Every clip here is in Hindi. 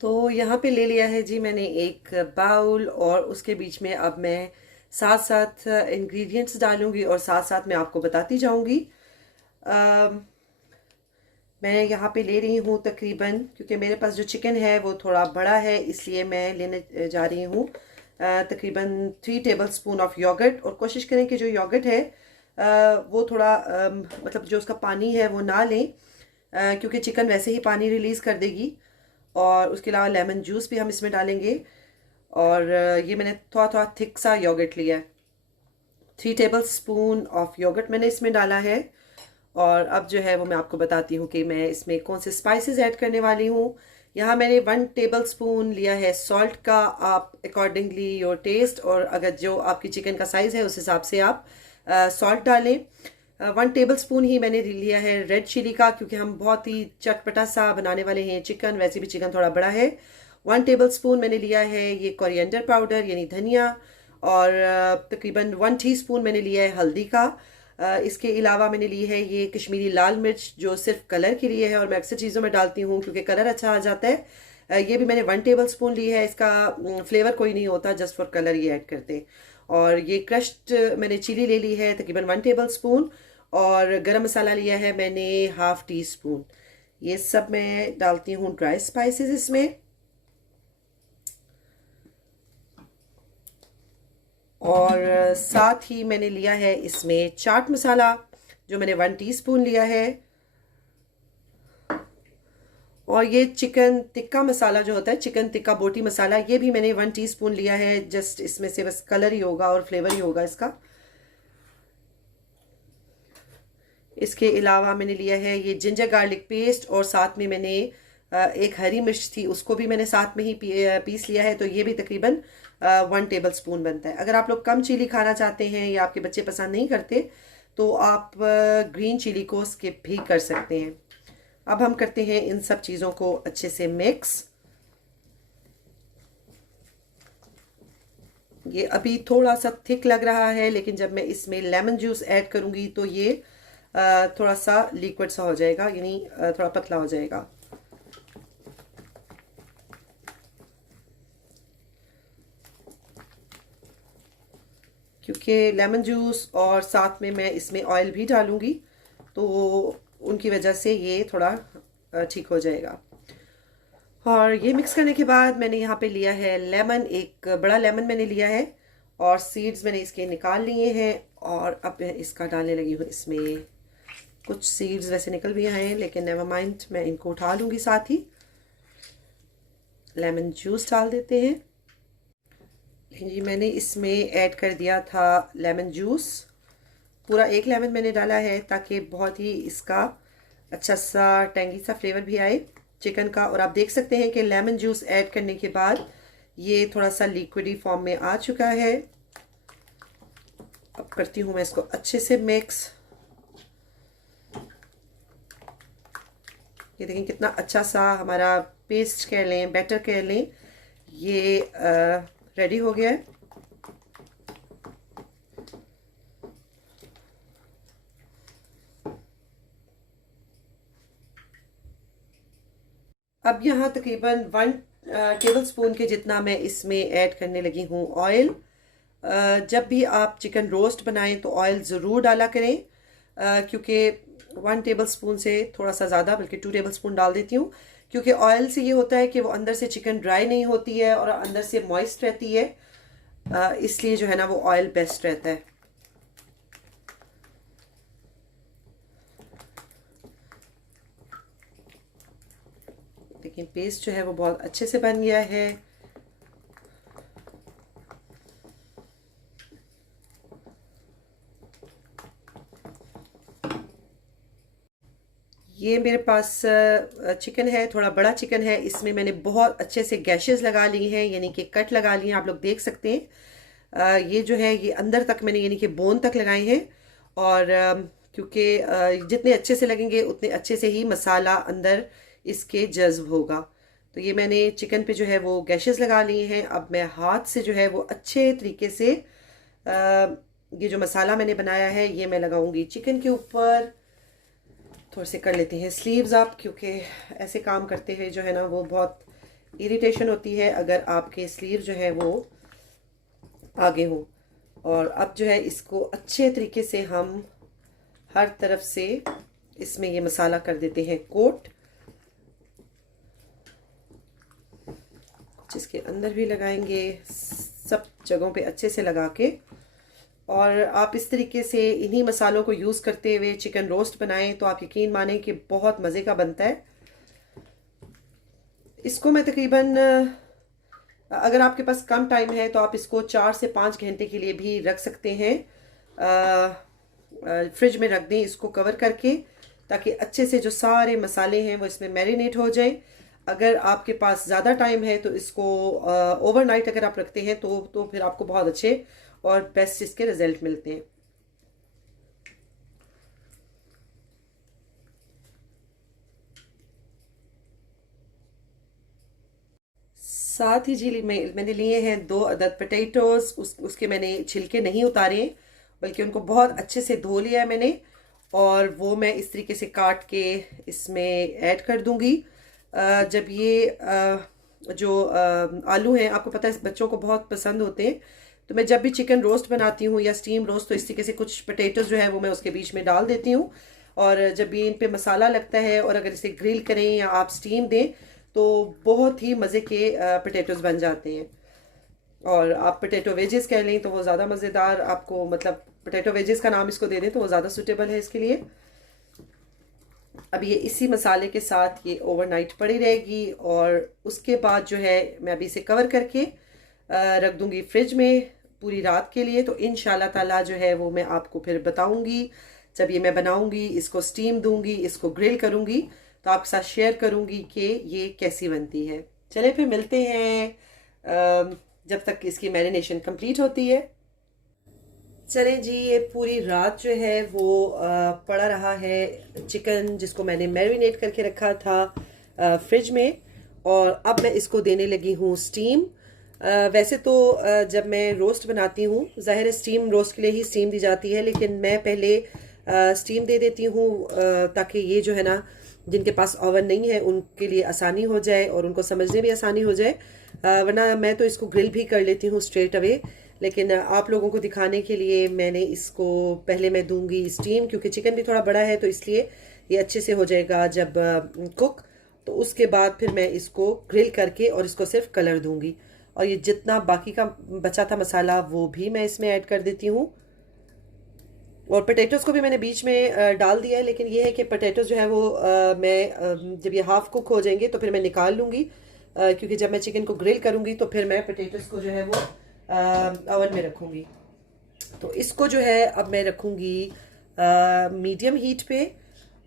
तो यहाँ पे ले लिया है जी मैंने एक बाउल, और उसके बीच में अब मैं साथ साथ इंग्रेडिएंट्स डालूंगी और साथ साथ मैं आपको बताती जाऊंगी। अम, मैं यहाँ पे ले रही हूँ तकरीबन, क्योंकि मेरे पास जो चिकन है वो थोड़ा बड़ा है, इसलिए मैं लेने जा रही हूँ तकरीबन 3 टेबल स्पून ऑफ योगर्ट। और कोशिश करें कि जो योगर्ट है वो थोड़ा मतलब जो उसका पानी है वो ना लें, क्योंकि चिकन वैसे ही पानी रिलीज़ कर देगी। और उसके अलावा लेमन जूस भी हम इसमें डालेंगे। और ये मैंने थोड़ा थोड़ा थिक सा योगर्ट लिया है। 3 टेबल स्पून ऑफ योगर्ट मैंने इसमें डाला है। और अब जो है वो मैं आपको बताती हूँ कि मैं इसमें कौन से स्पाइसेस ऐड करने वाली हूँ। यहाँ मैंने 1 टेबल स्पून लिया है सॉल्ट का। आप अकॉर्डिंगली योर टेस्ट, और अगर जो आपकी चिकन का साइज़ है उस हिसाब से आप सॉल्ट डालें। 1 टेबल स्पून ही मैंने लिया है रेड चिली का, क्योंकि हम बहुत ही चटपटा सा बनाने वाले हैं चिकन, वैसे भी चिकन थोड़ा बड़ा है। 1 टेबल स्पून मैंने लिया है ये कोरिएंडर पाउडर यानी धनिया। और तकरीबन 1 टीस्पून मैंने लिया है हल्दी का। इसके अलावा मैंने ली है ये कश्मीरी लाल मिर्च, जो सिर्फ कलर के लिए है, और मैं अक्सर चीज़ों में डालती हूँ क्योंकि कलर अच्छा आ जाता है। ये भी मैंने 1 टेबल स्पून ली है। इसका फ्लेवर कोई नहीं होता, जस्ट फॉर कलर ये ऐड करते हैं। और ये क्रश्ड मैंने चिली ले ली है तकरीबन 1 टेबल स्पून। और गरम मसाला लिया है मैंने ½ टीस्पून। ये सब मैं डालती हूँ ड्राई स्पाइसेस इसमें। और साथ ही मैंने लिया है इसमें चाट मसाला, जो मैंने 1 टीस्पून लिया है। और ये चिकन टिक्का मसाला जो होता है, चिकन टिक्का बोटी मसाला, ये भी मैंने 1 टीस्पून लिया है। जस्ट इसमें से बस कलर ही होगा और फ्लेवर ही होगा इसका। इसके अलावा मैंने लिया है ये जिंजर गार्लिक पेस्ट, और साथ में मैंने एक हरी मिर्च थी, उसको भी मैंने साथ में ही पीस लिया है। तो ये भी तकरीबन 1 टेबल स्पून बनता है। अगर आप लोग कम चिली खाना चाहते हैं या आपके बच्चे पसंद नहीं करते तो आप ग्रीन चिली को स्किप भी कर सकते हैं। अब हम करते हैं इन सब चीज़ों को अच्छे से मिक्स। ये अभी थोड़ा सा थिक लग रहा है, लेकिन जब मैं इसमें लेमन जूस ऐड करूंगी तो ये थोड़ा सा लिक्विड सा हो जाएगा, यानी थोड़ा पतला हो जाएगा। क्योंकि लेमन जूस और साथ में मैं इसमें ऑयल भी डालूंगी, तो उनकी वजह से ये थोड़ा ठीक हो जाएगा। और ये मिक्स करने के बाद मैंने यहाँ पे लिया है लेमन, एक बड़ा लेमन मैंने लिया है, और सीड्स मैंने इसके निकाल लिए हैं। और अब मैं इसका डालने लगी हूँ इसमें। कुछ सीड्स वैसे निकल भी आए हैं, लेकिन नेवर माइंड, मैं इनको उठा लूँगी। साथ ही लेमन जूस डाल देते हैं। लेकिन जी मैंने इसमें ऐड कर दिया था लेमन जूस, पूरा 1 लेमन मैंने डाला है, ताकि बहुत ही इसका अच्छा सा टेंगी सा फ्लेवर भी आए चिकन का। और आप देख सकते हैं कि लेमन जूस ऐड करने के बाद ये थोड़ा सा लिक्विडी फॉर्म में आ चुका है। अब करती हूँ मैं इसको अच्छे से मिक्स। ये देखें कितना अच्छा सा हमारा पेस्ट कह लें, बैटर कह लें, ये रेडी हो गया है। अब यहाँ तकरीबन 1 टेबल स्पून के जितना मैं इसमें ऐड करने लगी हूँ ऑयल। जब भी आप चिकन रोस्ट बनाएं तो ऑयल ज़रूर डाला करें, क्योंकि 1 टेबल स्पून से थोड़ा सा ज़्यादा, बल्कि 2 टेबल स्पून डाल देती हूँ। क्योंकि ऑयल से ये होता है कि वो अंदर से चिकन ड्राई नहीं होती है और अंदर से मॉइस्ट रहती है, इसलिए जो है ना वो ऑयल बेस्ट रहता है। लेकिन पेस्ट जो है वो बहुत अच्छे से बन गया है। ये मेरे पास चिकन है, थोड़ा बड़ा चिकन है। इसमें मैंने बहुत अच्छे से गैशेस लगा ली हैं, यानी कि कट लगा लिए हैं, आप लोग देख सकते हैं। ये जो है ये अंदर तक मैंने यानी कि बोन तक लगाए हैं। और क्योंकि जितने अच्छे से लगेंगे उतने अच्छे से ही मसाला अंदर इसके जज्ब होगा। तो ये मैंने चिकन पे जो है वो गैशेस लगा लिए हैं। अब मैं हाथ से जो है वो अच्छे तरीके से ये जो मसाला मैंने बनाया है ये मैं लगाऊंगी चिकन के ऊपर। थोड़े से कर लेते हैं स्लीव्स आप, क्योंकि ऐसे काम करते हैं जो है ना वो बहुत इरिटेशन होती है अगर आपके स्लीव जो है वो आगे हो। और अब जो है इसको अच्छे तरीके से हम हर तरफ से इसमें ये मसाला कर देते हैं कोट, जिसके अंदर भी लगाएंगे, सब जगहों पे अच्छे से लगा के। और आप इस तरीके से इन्हीं मसालों को यूज़ करते हुए चिकन रोस्ट बनाएं तो आप यकीन मानें कि बहुत मज़े का बनता है। इसको मैं तकरीबन, अगर आपके पास कम टाइम है तो आप इसको 4 से 5 घंटे के लिए भी रख सकते हैं। फ्रिज में रख दें इसको कवर करके, ताकि अच्छे से जो सारे मसाले हैं वो इसमें मैरिनेट हो जाए। अगर आपके पास ज़्यादा टाइम है तो इसको ओवरनाइट अगर आप रखते हैं तो फिर आपको बहुत अच्छे और बेस्ट इसके रिजल्ट मिलते हैं। साथ ही जी मैंने लिए हैं 2 अदद पोटैटोज। उसके मैंने छिलके नहीं उतारे, बल्कि उनको बहुत अच्छे से धो लिया है मैंने, और वो मैं इस तरीके से काट के इसमें ऐड कर दूंगी। जब ये जो आलू हैं, आपको पता है बच्चों को बहुत पसंद होते हैं, तो मैं जब भी चिकन रोस्ट बनाती हूँ या स्टीम रोस्ट तो इस तरीके से कुछ पोटैटोज जो है वो मैं उसके बीच में डाल देती हूँ। और जब भी इन पे मसाला लगता है और अगर इसे ग्रिल करें या आप स्टीम दें तो बहुत ही मज़े के पोटैटोज बन जाते हैं। और आप पोटैटो वेजेस कह लें तो वो ज़्यादा मज़ेदार, आपको मतलब पोटैटो वेजेस का नाम इसको दे दें तो वो ज़्यादा सूटेबल है इसके लिए। अब ये इसी मसाले के साथ ये ओवरनाइट पड़ी रहेगी, और उसके बाद जो है मैं अभी इसे कवर करके रख दूंगी फ्रिज में पूरी रात के लिए। तो इंशाल्लाह ताला जो है वो मैं आपको फिर बताऊंगी जब ये मैं बनाऊंगी, इसको स्टीम दूंगी, इसको ग्रिल करूंगी, तो आपके साथ शेयर करूंगी कि ये कैसी बनती है। चले फिर मिलते हैं जब तक इसकी मैरिनेशन कंप्लीट होती है। चलें जी, ये पूरी रात जो है वो पड़ा रहा है चिकन, जिसको मैंने मैरिनेट करके रखा था फ्रिज में, और अब मैं इसको देने लगी हूँ स्टीम। वैसे तो जब मैं रोस्ट बनाती हूँ, ज़ाहिर है स्टीम रोस्ट के लिए ही स्टीम दी जाती है, लेकिन मैं पहले स्टीम दे देती हूँ ताकि ये जो है ना, जिनके पास ओवन नहीं है उनके लिए आसानी हो जाए और उनको समझने भी आसानी हो जाए। वरना मैं तो इसको ग्रिल भी कर लेती हूँ स्ट्रेट अवे, लेकिन आप लोगों को दिखाने के लिए मैंने इसको पहले मैं दूंगी स्टीम, क्योंकि चिकन भी थोड़ा बड़ा है तो इसलिए ये अच्छे से हो जाएगा जब कुक। तो उसके बाद फिर मैं इसको ग्रिल करके और इसको सिर्फ कलर दूंगी, और ये जितना बाकी का बचा था मसाला वो भी मैं इसमें ऐड कर देती हूँ। और पोटैटोज़ को भी मैंने बीच में डाल दिया है, लेकिन ये है कि पोटैटोज़ जो है वो मैं जब ये हाफ कुक हो जाएंगे तो फिर मैं निकाल लूँगी, क्योंकि जब मैं चिकन को ग्रिल करूँगी तो फिर मैं पोटैटोज़ को जो है वो ओवन में रखूँगी। तो इसको जो है अब मैं रखूँगी मीडियम हीट पे,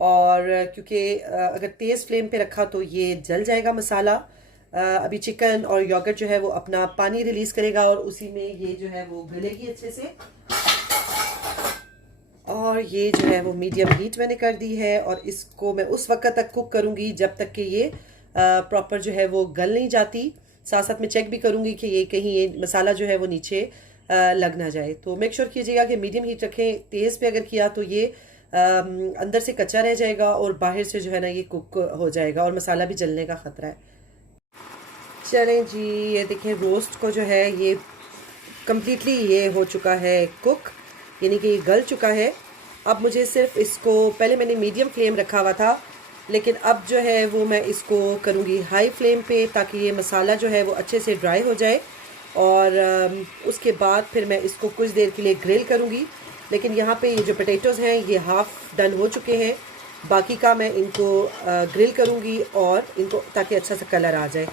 और क्योंकि अगर तेज़ फ्लेम पे रखा तो ये जल जाएगा मसाला। अभी चिकन और योगर्ट जो है वो अपना पानी रिलीज़ करेगा और उसी में ये जो है वो गलेगी अच्छे से। और ये जो है वो मीडियम हीट मैंने कर दी है, और इसको मैं उस वक्त तक कुक करूँगी जब तक कि ये प्रॉपर जो है वो गल नहीं जाती। साथ साथ में चेक भी करूँगी कि ये कहीं ये मसाला जो है वो नीचे लग ना जाए। तो मेक श्योर कीजिएगा कि मीडियम हीट रखें। तेज़ पे अगर किया तो ये अंदर से कच्चा रह जाएगा और बाहर से जो है ना ये कुक हो जाएगा और मसाला भी जलने का ख़तरा है। चलें जी, ये देखें रोस्ट को जो है ये कम्प्लीटली ये हो चुका है कुक, यानी कि ये गल चुका है। अब मुझे सिर्फ इसको, पहले मैंने मीडियम फ्लेम रखा हुआ था, लेकिन अब जो है वो मैं इसको करूँगी हाई फ्लेम पे, ताकि ये मसाला जो है वो अच्छे से ड्राई हो जाए। और उसके बाद फिर मैं इसको कुछ देर के लिए ग्रिल करूँगी। लेकिन यहाँ पे ये जो पोटैटोज़ हैं ये हाफ़ डन हो चुके हैं, बाकी का मैं इनको ग्रिल करूँगी और इनको ताकि अच्छा सा कलर आ जाए।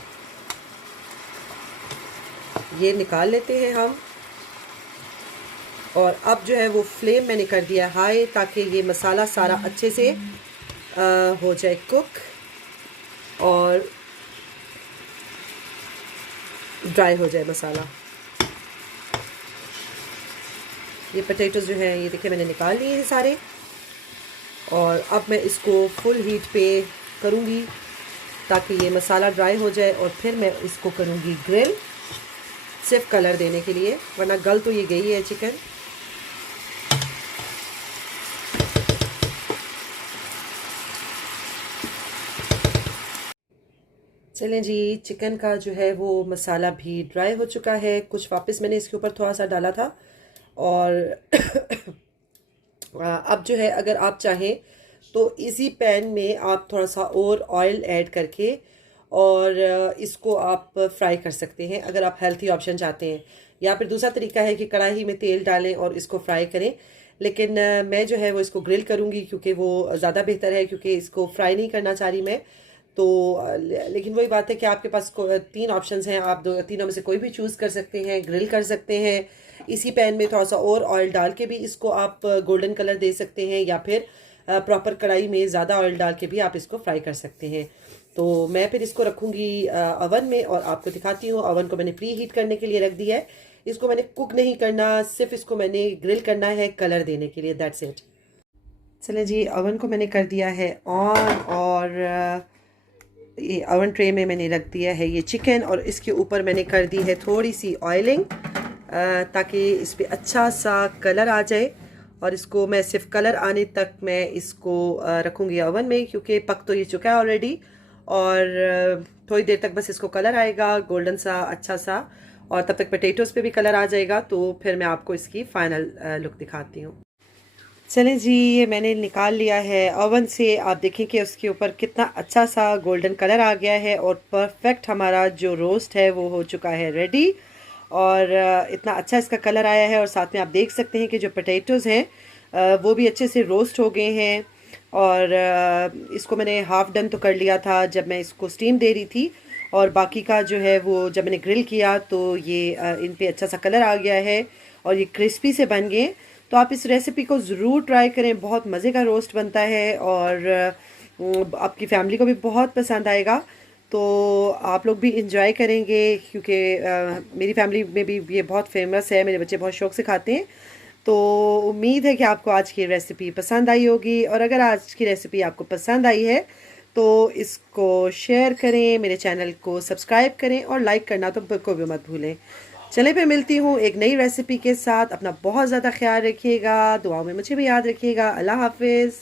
ये निकाल लेते हैं हम, और अब जो है वो फ्लेम मैंने कर दिया हाई, ताकि ये मसाला सारा अच्छे से हो जाए कुक और ड्राई हो जाए मसाला। ये पोटैटोज़ जो है ये देखिए मैंने निकाल लिए हैं सारे, और अब मैं इसको फुल हीट पे करूँगी ताकि ये मसाला ड्राई हो जाए, और फिर मैं इसको करूँगी ग्रिल, सिर्फ कलर देने के लिए, वरना गल तो ये गई है चिकन। चलें जी, चिकन का जो है वो मसाला भी ड्राई हो चुका है। कुछ वापस मैंने इसके ऊपर थोड़ा सा डाला था। और अब जो है अगर आप चाहें तो इसी पैन में आप थोड़ा सा और ऑयल ऐड करके और इसको आप फ्राई कर सकते हैं अगर आप हेल्थी ऑप्शन चाहते हैं। या फिर दूसरा तरीका है कि कढ़ाई में तेल डालें और इसको फ्राई करें। लेकिन मैं जो है वो इसको ग्रिल करूँगी क्योंकि वो ज़्यादा बेहतर है, क्योंकि इसको फ्राई नहीं करना चाह रही मैं। तो लेकिन वही बात है कि आपके पास तीन ऑप्शंस हैं, आप दो तीनों में से कोई भी चूज़ कर सकते हैं। ग्रिल कर सकते हैं, इसी पैन में थोड़ा सा और ऑयल डाल के भी इसको आप गोल्डन कलर दे सकते हैं, या फिर प्रॉपर कढ़ाई में ज़्यादा ऑयल डाल के भी आप इसको फ्राई कर सकते हैं। तो मैं फिर इसको रखूँगी अवन में और आपको दिखाती हूँ। अवन को मैंने प्री हीट करने के लिए रख दिया है। इसको मैंने कुक नहीं करना, सिर्फ इसको मैंने ग्रिल करना है कलर देने के लिए, दैट्स इट। चले जी, अवन को मैंने कर दिया है ऑन और ये ओवन ट्रे में मैंने रख दिया है ये चिकन, और इसके ऊपर मैंने कर दी है थोड़ी सी ऑयलिंग ताकि इस पर अच्छा सा कलर आ जाए। और इसको मैं सिर्फ कलर आने तक मैं इसको रखूँगी ओवन में, क्योंकि पक तो ये चुका है ऑलरेडी। और थोड़ी देर तक बस इसको कलर आएगा गोल्डन सा अच्छा सा, और तब तक पोटैटोज़ पे भी कलर आ जाएगा। तो फिर मैं आपको इसकी फ़ाइनल लुक दिखाती हूँ। चलें जी, ये मैंने निकाल लिया है ओवन से। आप देखें कि उसके ऊपर कितना अच्छा सा गोल्डन कलर आ गया है, और परफेक्ट हमारा जो रोस्ट है वो हो चुका है रेडी। और इतना अच्छा इसका कलर आया है, और साथ में आप देख सकते हैं कि जो पोटैटोज़ हैं वो भी अच्छे से रोस्ट हो गए हैं। और इसको मैंने हाफ़ डन तो कर लिया था जब मैं इसको स्टीम दे रही थी, और बाकी का जो है वो जब मैंने ग्रिल किया तो ये इन पे अच्छा सा कलर आ गया है और ये क्रिस्पी से बन गए। तो आप इस रेसिपी को ज़रूर ट्राई करें, बहुत मज़े का रोस्ट बनता है और आपकी फैमिली को भी बहुत पसंद आएगा। तो आप लोग भी इंजॉय करेंगे, क्योंकि मेरी फैमिली में भी ये बहुत फेमस है, मेरे बच्चे बहुत शौक़ से खाते हैं। तो उम्मीद है कि आपको आज की रेसिपी पसंद आई होगी, और अगर आज की रेसिपी आपको पसंद आई है तो इसको शेयर करें, मेरे चैनल को सब्सक्राइब करें, और लाइक करना तो बिल्कुल भी मत भूलें। चले फिर मिलती हूँ एक नई रेसिपी के साथ। अपना बहुत ज़्यादा ख्याल रखिएगा, दुआओं में मुझे भी याद रखिएगा। अल्लाह हाफिज़।